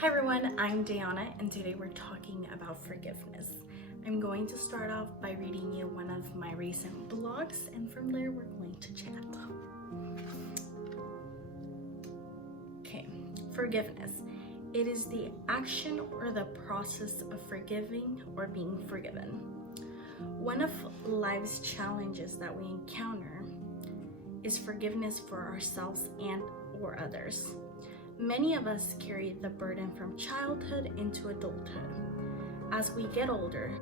Hi everyone, I'm Diana and today we're talking about forgiveness. I'm going to start off by reading you one of my recent blogs and from there we're going to chat. Okay, forgiveness. It is the action or the process of forgiving or being forgiven. One of life's challenges that we encounter is forgiveness for ourselves and or others. Many of us carry the burden from childhood into adulthood. As we get older,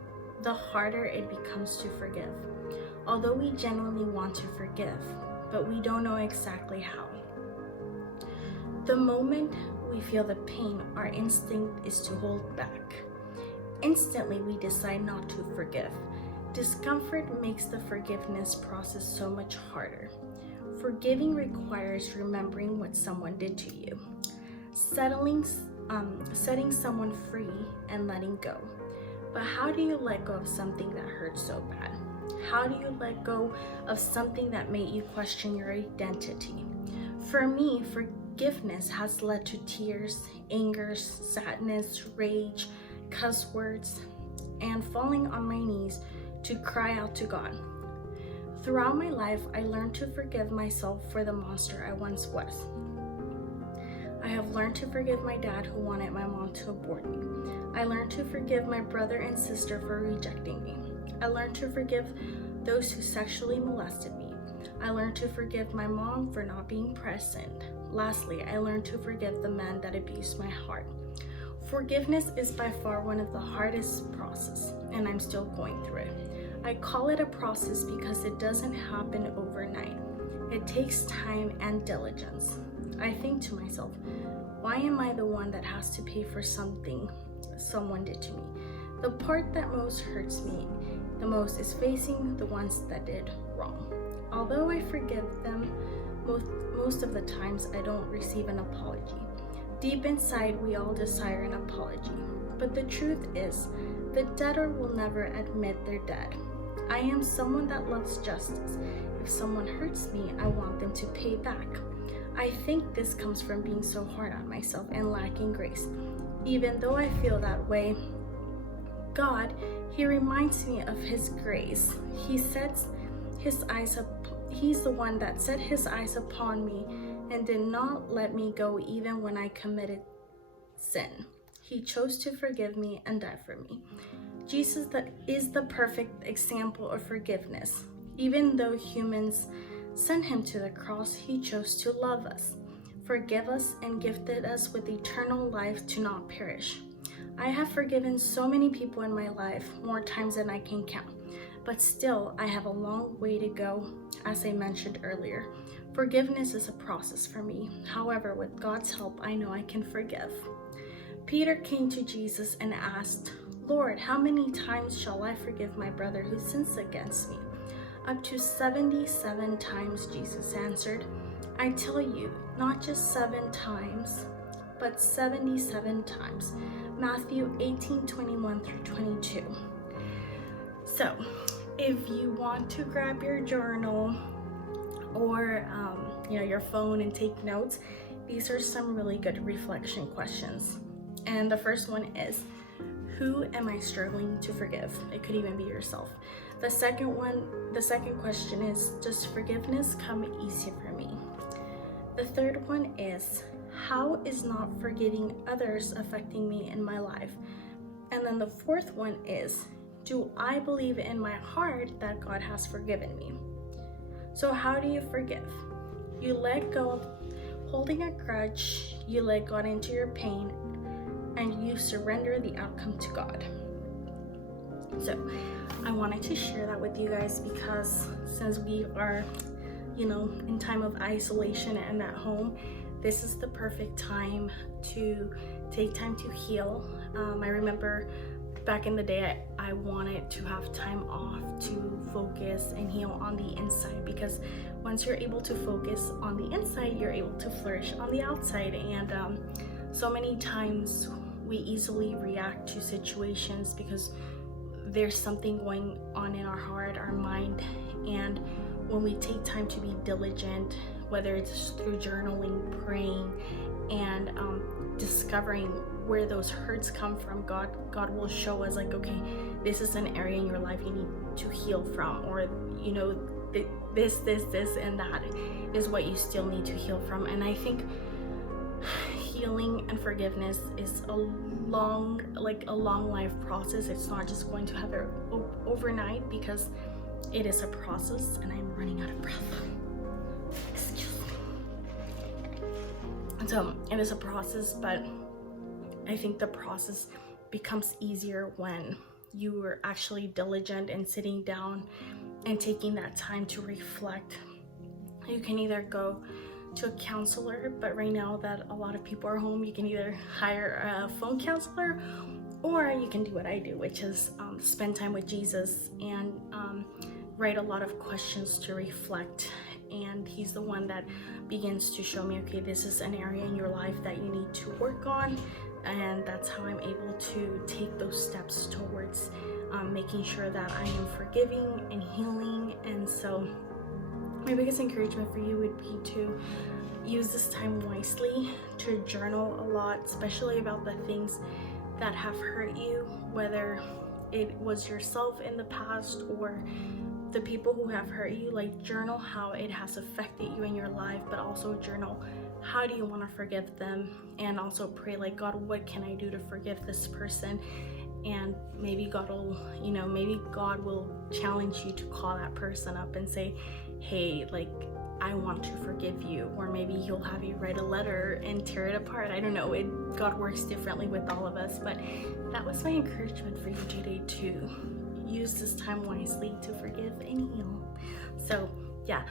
the harder it becomes to forgive. Although we genuinely want to forgive, but we don't know exactly how. The moment we feel the pain, our instinct is to hold back. Instantly, we decide not to forgive. Discomfort makes the forgiveness process so much harder. Forgiving requires remembering what someone did to you, setting someone free and letting go. But how do you let go of something that hurts so bad? How do you let go of something that made you question your identity? For me, forgiveness has led to tears, anger, sadness, rage, cuss words, and falling on my knees to cry out to God. Throughout my life, I learned to forgive myself for the monster I once was. I have learned to forgive my dad who wanted my mom to abort me. I learned to forgive my brother and sister for rejecting me. I learned to forgive those who sexually molested me. I learned to forgive my mom for not being present. Lastly, I learned to forgive the man that abused my heart. Forgiveness is by far one of the hardest processes, and I'm still going through it. I call it a process because it doesn't happen overnight. It takes time and diligence. I think to myself, why am I the one that has to pay for something someone did to me? The part that most hurts me the most is facing the ones that did wrong. Although I forgive them, most of the times I don't receive an apology. Deep inside, we all desire an apology. But the truth is, the debtor will never admit they're dead. I am someone that loves justice. If someone hurts me, I want them to pay back. I think this comes from being so hard on myself and lacking grace. Even though I feel that way, God, He reminds me of His grace. He's the one that set His eyes upon me and did not let me go even when I committed sin. He chose to forgive me and die for me. Jesus is the perfect example of forgiveness. Even though humans sent Him to the cross, He chose to love us, forgive us, and gifted us with eternal life to not perish. I have forgiven so many people in my life, more times than I can count, but still I have a long way to go, as I mentioned earlier. Forgiveness is a process for me. However, with God's help, I know I can forgive. Peter came to Jesus and asked, "Lord, how many times shall I forgive my brother who sins against me?" Up to 77 times, Jesus answered. I tell you, not just 7 times, but 77 times. Matthew 18:21 through 22. So, if you want to grab your journal or your phone and take notes, these are some really good reflection questions. And the first one is, who am I struggling to forgive? It could even be yourself. The second question is, does forgiveness come easy for me? The third one is, how is not forgiving others affecting me in my life? And then the fourth one is, do I believe in my heart that God has forgiven me? So how do you forgive? You let go of holding a grudge, you let God into your pain, and you surrender the outcome to God. So I wanted to share that with you guys because since we are, in time of isolation and at home, this is the perfect time to take time to heal. I remember back in the day, I wanted to have time off to focus and heal on the inside, because once you're able to focus on the inside, you're able to flourish on the outside. And so many times we easily react to situations because there's something going on in our heart, our mind, and when we take time to be diligent, whether it's through journaling, praying, and discovering where those hurts come from, God will show us like, okay, this is an area in your life you need to heal from, or you know, this and that is what you still need to heal from. And I think healing and forgiveness is a long life process. It's not just going to happen overnight, because it is a process. And I'm running out of breath. Excuse me. So it is a process, but I think the process becomes easier when you are actually diligent and sitting down and taking that time to reflect. You can either go to a counselor, but right now that a lot of people are home, you can either hire a phone counselor, or you can do what I do, which is spend time with Jesus and write a lot of questions to reflect. And he's the one that begins to show me, okay, this is an area in your life that you need to work on. And that's how I'm able to take those steps towards making sure that I am forgiving and healing. And so my biggest encouragement for you would be to use this time wisely, to journal a lot, especially about the things that have hurt you, whether it was yourself in the past or the people who have hurt you. Like, journal how it has affected you in your life, but also journal how do you want to forgive them, and also pray like, God, what can I do to forgive this person? And maybe God will, you know, maybe God will challenge you to call that person up and say, hey, like, I want to forgive you. Or maybe he'll have you write a letter and tear it apart. I don't know, God works differently with all of us, but that was my encouragement for you today, to use this time wisely to forgive and heal. So yeah,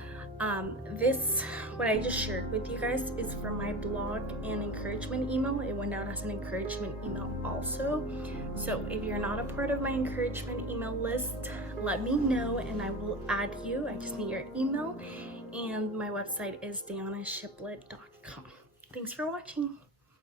what I just shared with you guys is from my blog and encouragement email. It went out as an encouragement email also. So if you're not a part of my encouragement email list, let me know and I will add you. I just need your email, and my website is DianaShiplet.com. Thanks for watching.